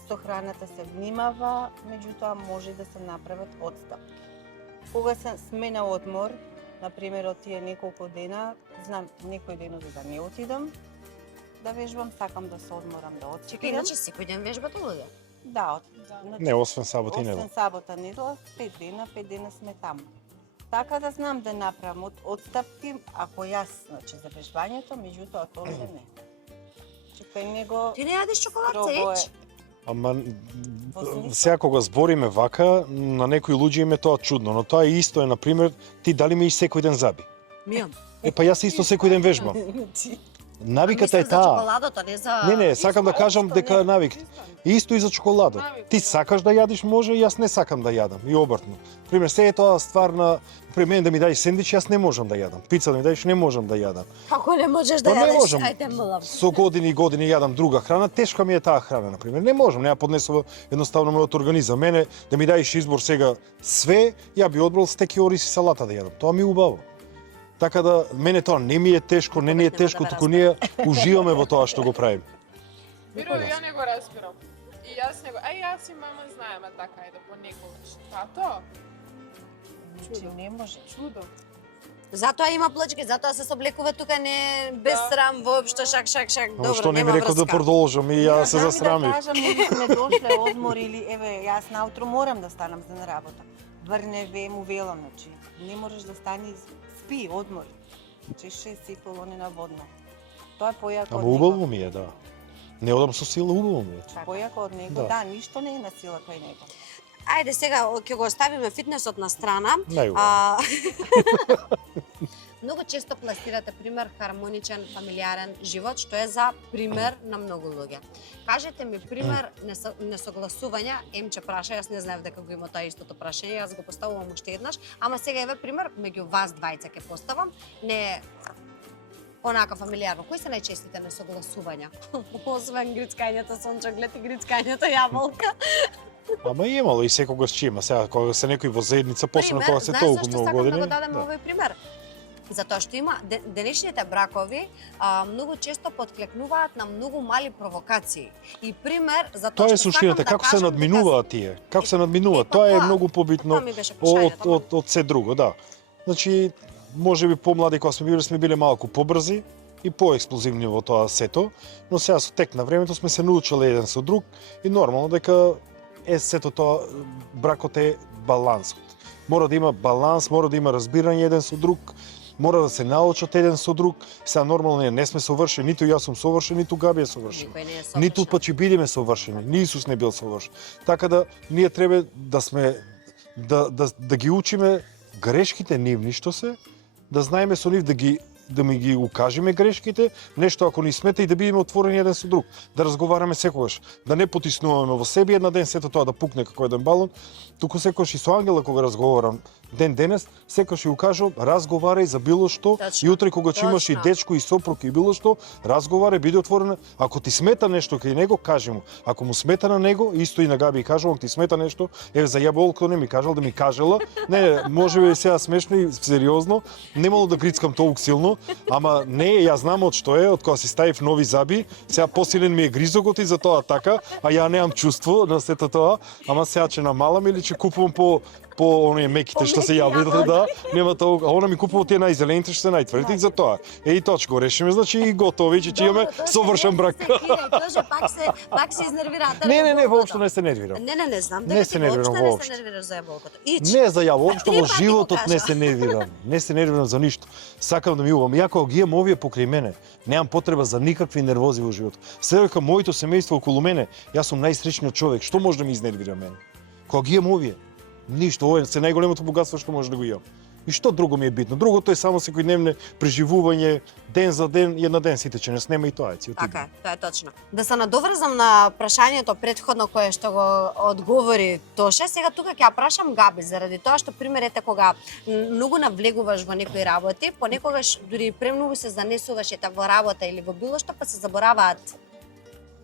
со храната се внимава, меѓутоа може да се направат одстап. Кога се смена одмор, Например, од тие неколку дена, знам некој ден да не отидам да вежбам, сакам да се одморам, да Чекај, отидам. иначе секој ден вежбате луѓе? Да, Да. Не, освен сабота и недела. освен сабота, недела, 5 дена сме таму. Така да знам да направам одстапки, ако јас, значи, за вежбањето, меѓутоа Толе не. Чекај него, Ти не јадеш чоколад строго е. сеч? Ама Во смисла? сега кога збориме вака, на некои луѓе им е тоа чудно, но тоа исто е, на пример, ти дали ми секој ден заби? Мијам. Е, па јас исто секој ден вежбам. Навиката е за таа. чоколадото, не за... Не, сакам да кажам исто, дека не. е навик. Исто и за чоколада. Навик, Ти да. сакаш да јадиш, може, јас не сакам да јадам. И обртно. Пример, се е тоа ствар на при мен да ми даеш сендвич, јас не можам да јадам. Пица да ми даеш, не можам да јадам. Како не можеш да Па не јадеш, можам. ајде млам. Со години и години јадам друга храна, тешка ми е таа храна, на пример. Не можам, нема поднесува едноставно мојот организам. Мене да ми даеш избор сега све, ја би одбрал стек и ориз и салата да јадам. Тоа ми е убаво. Така да мене тоа не ми е тешко, не ни е Нема да тешко, ме туку ние уживаме во тоа што го правиме. Биро, ја не го разбирам. И јас не го... јас и мама знаеме така, ајде понекогаш. Тато, Значи, не може. чудо. Затоа има плочки, затоа се соблекува тука не без Да. срам воопшто шак. Ама Добро, што не ми нема рекол да врска. продолжам и ја се Знам и засрамив. Да кажам, ние сме дошле одмор или еве јас наутро морам да станам за на работа. Врне ве му велам, значи не можеш да стани, спи, одмори. Значи 6 цикл они на водно. Тоа е појако Ама од убаво него. ми е, да. Не одам со сила, убаво ми е. Појако од него, Да. да, ништо не е на сила кој него. Ајде сега ќе го оставиме фитнесот на страна. Најубаво. А, Многу често пласирате пример хармоничен, фамилиарен живот, што е за пример на многу луѓе. Кажете ми пример несогласувања, Емче праша, јас не знаев дека го има тоа истото прашање, јас го поставувам уште еднаш, ама сега еве пример меѓу вас двајца ќе поставам, не онака фамилиарно. Кои се најчестите несогласувања? Освен грицкањето сончоглед и грицкањето јаболка. Ама и имало и секогаш ќе има. Сега кога се некои во заедница, посебно кога се знаеш толку зашто многу сакам години. да го дадеме овој пример? Затоа што има денешните бракови многу често подклекнуваат на многу мали провокации. И пример за тоа Тоа е што суштината, сакам да како се кажам надминуваат тие. Како се надминуваат, Е, па тоа е тоа- многу побитно Тоа ми беше прашањето. од се друго, да. Значи, може би помлади кога сме биле малку побрзи и поексплозивни во тоа сето, но сега со тек на времето сме се научиле еден со друг и нормално дека сето тоа бракот е балансот. Мора да има баланс, мора да има разбирање еден со друг, мора да се научат еден со друг. Сега нормално ние не сме совршени, ниту јас сум совршен, ниту Габи е совршен. Никој не е совршен. Ниту па ќе бидеме совршени. Ни Исус не бил совршен. Така да ние треба да сме да ги учиме грешките нивни што се, да знаеме со нив да ми ги укажеме грешките, нешто ако ни смета и да бидеме отворени еден со друг, да разговараме секогаш, да не потиснуваме во себе една ден сето тоа да пукне како еден балон, туку секогаш и со Ангела кога разговарам ден денес, секогаш ја укажувам разговарај за било што Точно, и утре кога ќе имаш и точно. дечко и сопруг и било што, разговарај, биде отворена. Ако ти смета нешто кај него, кажи му. Ако му смета на него, исто и на Габи кажувам, ако ти смета нешто, еве за јаболко не ми кажал да ми кажела. Не, можеби сега смешно и сериозно, немало да грицкам толку силно, ама не, ја знам од што е, од кога си ставив нови заби, сега посилен ми е гризогот и за тоа така, а ја немам чувство на сето тоа, ама сега ќе намалам или ќе купувам по оние меките што се јавните, да, нема толку, а она ми купува тие најзелените што се најтврдите и за тоа. И тоа ќе го решиме, значи и готово, веќе ќе имаме совршен брак. Пак се изнервира. Не, воопшто не се нервирам. Не знам Не дека се ти нервирам воопшто не воопшто. се нервираш за јаболкото. Не за ја, воопшто Три во пати го животот не кажа. се нервирам. Не се нервирам за ништо. Сакам да ми убавам. Ја кога ги имам овие покрај мене, немам потреба за никакви нервози во животот. Се дека моето семејство околу мене, јас сум најсреќниот човек. Што може да ми изнервира мене? Кога ги имам овие, ништо, ова е се најголемото богатство што може да го имам. И што друго ми е битно? Другото е само секојдневно преживување, ден за ден, и една ден сите че не снема и тоа е. Така е, тоа е точно. Да се надоврзам на прашањето претходно кое што го одговори Тоше, сега тука ќе ја прашам Габи, заради тоа што примерете кога многу навлегуваш во некои работи, понекогаш дури премногу се занесуваш ета во работа или во било што, па се забораваат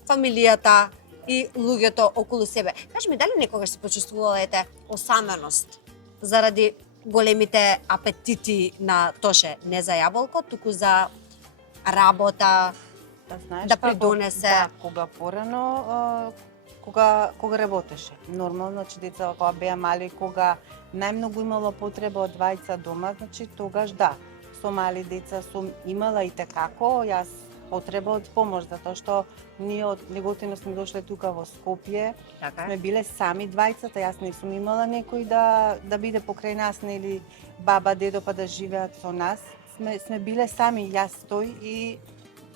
фамилијата и луѓето околу себе. Кажи ми, дали некогаш се почувствувала осаменост заради големите апетити на Тоше, не за јаболко, туку за работа, знаеш да како, придонесе. Да, кога порано, кога работеше. Нормално, значи деца кога беа мали, кога најмногу имало потреба од двајца дома, значи тогаш да, со мали деца сум имала и текако јас потреба од помош, затоа што ние од Неготино сме дошле тука во Скопје, Така сме е. биле сами двајцата, јас не сум имала некој да биде покрај нас, нели баба, дедо па да живеат со нас. Сме биле сами, јас тој и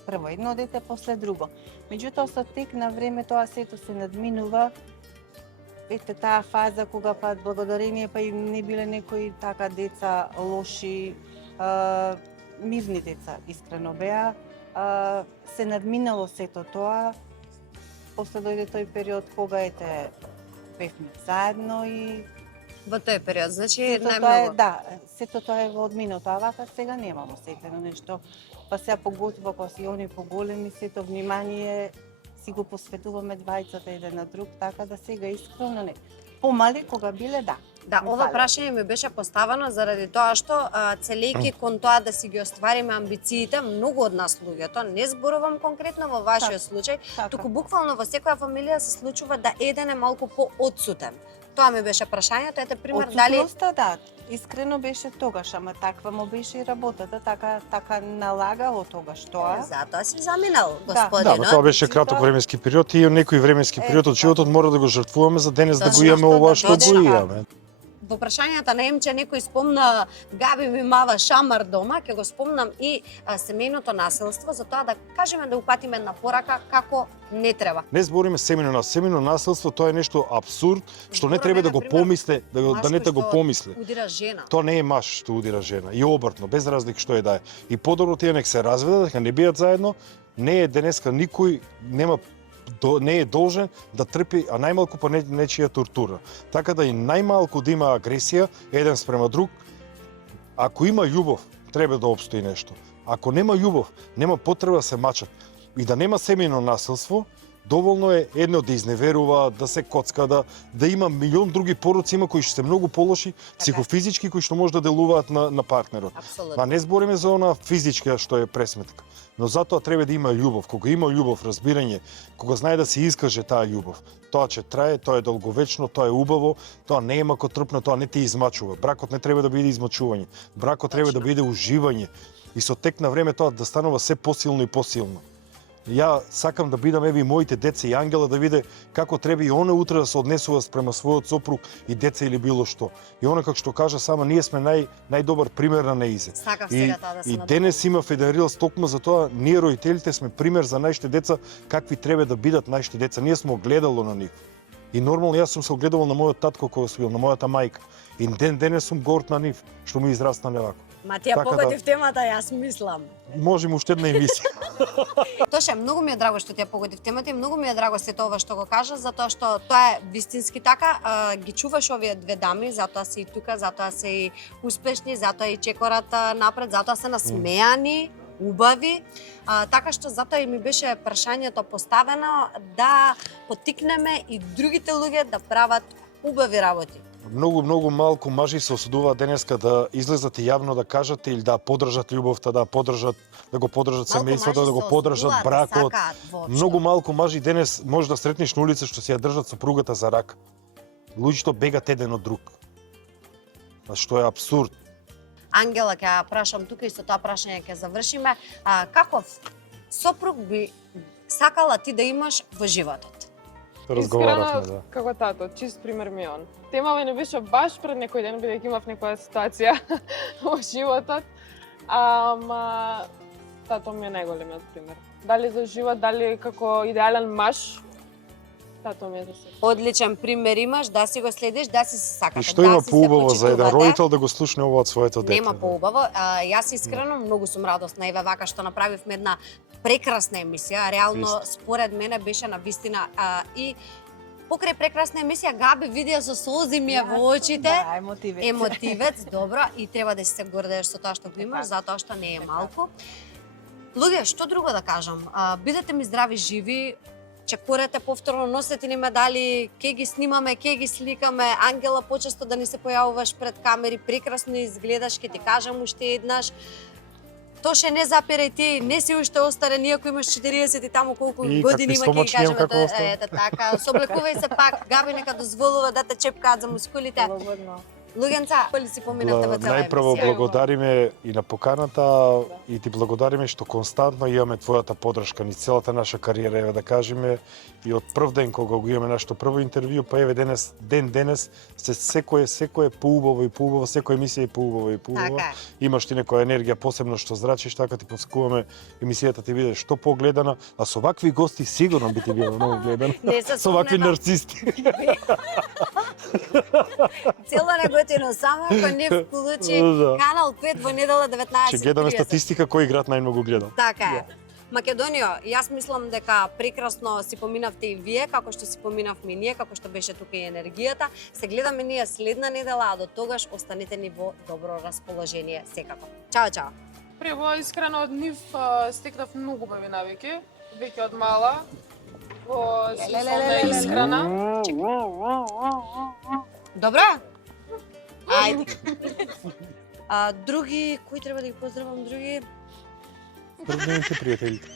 прво едно дете, после друго. Меѓутоа со тек на време тоа сето се надминува. Ете таа фаза кога па благодарение па и не биле некои така деца лоши, мирни деца искрено беа, се надминало сето тоа. После дојде тој период кога бевме заедно и Во тој период, значи сето тоа најмногу. да, сето тоа е во одминато, а вака сега немамо сетено нешто. Па сега поготово кога си они поголеми, сето внимание си го посветуваме двајцата еден на друг, така да сега искрено не. Помали кога биле, да. Да, ова прашање ми беше поставено заради тоа што целејќи кон тоа да си ги оствариме амбициите, многу од нас луѓето, не зборувам конкретно во вашиот случај, туку буквално во секоја фамилија се случува да еден е малку поотсутен. Тоа ми беше прашањето, ете пример дали Отсутноста, да, искрено беше тогаш, ама таква му беше и работата, така налагало тогаш тоа. затоа си заминал Да, Да, господинот. тоа беше краток Меѓутоа- временски период и некој временски период од животот мора да го жртвуваме за денес да го Точно, имаме ова што точно. го имаме. Во прашањата на Емче некој спомна Габи ми мава шамар дома, ќе го спомнам и семејното насилство, за тоа да кажеме да упатиме една порака како не треба. Не збориме семејно насилство, тоа е нешто апсурд што не Збориме, треба да го например, помисли, да не те го Машко што помисли. Удира жена. Тоа не е маж што удира жена, и обртно, без разлика што е да е. И подобро тие нек се разведат, дека не биат заедно, не е денеска никој не е должен да трпи, а најмалку по нечија тортура. Така да и најмалку да има агресија еден спрема друг. Ако има љубов, треба да обстои нешто. Ако нема љубов, нема потреба да се мачат. И да нема семејно насилство, доволно е едно да изневерува, да се коцка, да има милион други пороци, има кои што се многу полоши, психофизички, кои што може да делуваат на партнерот. Апсолутно. Па не збориме за она физичка што е пресметка. Но затоа треба да има љубов. Кога има љубов, разбирање, кога знае да се искаже таа љубов, тоа ќе трае, тоа е долговечно, тоа е убаво, тоа не е макотрпно, тоа не те измачува. Бракот не треба да биде измачување. Бракот треба да биде уживање. И со тек на време тоа да станува се посилно и посилно. Ја сакам да бидам и моите деца и Ангела да виде како треба и она утре да се однесува спрема својот сопруг и деца или било што. И она како што кажа сама, ние сме најдобар пример на неизе. Сакав И, сега тоа да се и денес има Федерил токму за тоа, ние родителите сме пример за нашите деца какви треба да бидат нашите деца. Ние сме огледало на нив. И нормално јас сум се огледувал на мојот татко кога сум бил, на мојата мајка. И денес сум горд на нив, што ми израснале вако. Ма ти ја Така погоди да- в темата, јас мислам. Можеме уште една емисија. Тоше, многу ми е драго што ти ја погоди в темата и многу ми е драго сето ова што го кажа, затоа што тоа е вистински така. Ги чуваш овие две дами, затоа се и тука, затоа се и успешни, затоа и чекорат напред, затоа се насмеани, убави. Така што затоа и ми беше прашањето поставено да поттикнеме и другите луѓе да прават убави работи. Многу малку мажи се осудуваат денеска да излезат и јавно да кажат или да подржат љубовта, да го подржат семејството, да го подржат бракот. Многу малку мажи денес може да сретнеш на улица што си ја држат сопругата за рака. Луѓето бегат еден од друг. Што е апсурд. Ангела, ќе ја прашам тука и со тоа прашање ќе завршиме. Каков сопруг би сакала ти да имаш во животот? Разговаравме, да. Како тато, чист пример ми е он. Темава не беше баш пред некој ден, бидејќи имав некоја ситуација во животот. Ама тато ми е најголемиот пример. Дали за живот, дали како идеален маж, тато ми е за се. Одличен пример имаш, да си го следиш, да си се сакате, И што има да си се поубаво за еден почитувате. родител да го слушне ова од своето дете? Нема поубаво. Јас искрено многу сум радосна еве вака што направивме една прекрасна емисија. Реално според мене беше на вистина и покрај прекрасна емисија Габи видеа со солзи ми е во очите. Да, емотивец. Емотивец, добро, и треба да се гордееш со тоа што го имаш, затоа што не е малку. Луѓе, што друго да кажам? Бидете ми здрави, живи, чекорете повторно, носете ни медали, ке ги снимаме, ке ги сликаме. Ангела, почесто да ни се појавуваш пред камери, прекрасно изгледаш, ке ти кажам уште еднаш. Тоше не запирај ти, не си уште остарен, иако имаш 40 и таму колку И години какви има, ке стомачки кажеме, имам како остарен. ете така. Собликувај се пак, Габи нека дозволува да те чепкаат за мускулите. Слободно. Луѓенца, коли си поминавте во цела Најпрво емисија? благодариме и на поканата и ти благодариме што константно имаме твојата подршка низ целата наша кариера, еве да кажеме, и од прв ден кога го имаме нашето прво интервју, па еве денес, секој е поубаво и поубаво, секоја емисија е поубаво и поубаво. Така е. Имаш ти некоја енергија посебно што зрачиш, така ти поскуваме емисијата ти биде што погледана, а со вакви гости сигурно би ти било многу гледана. Не се Со вакви спомнета. нарцисти. Цело неготино, само ако не вклучи Да. Канал 5 во недела 19:30. Ќе гледаме статистика кој играат најмногу гледан. Така е. Македонијо, јас мислам дека прекрасно си поминавте и вие, како што си поминавме и ние, како што беше тука и енергијата. Се гледаме ние следна недела, а до тогаш останете ни во добро расположение секако. Чао, чао. Прво, искрено од нив стекнав многу убави навики, веќе од мала, во сексуална искрена. Добро? Ајде. Други, кои треба да ги поздравам други? Поздравете пријателите.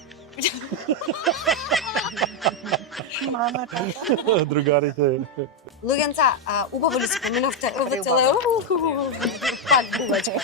Другарите. Луѓенца, убаво ли си поминавте во цела? Пак бубачка.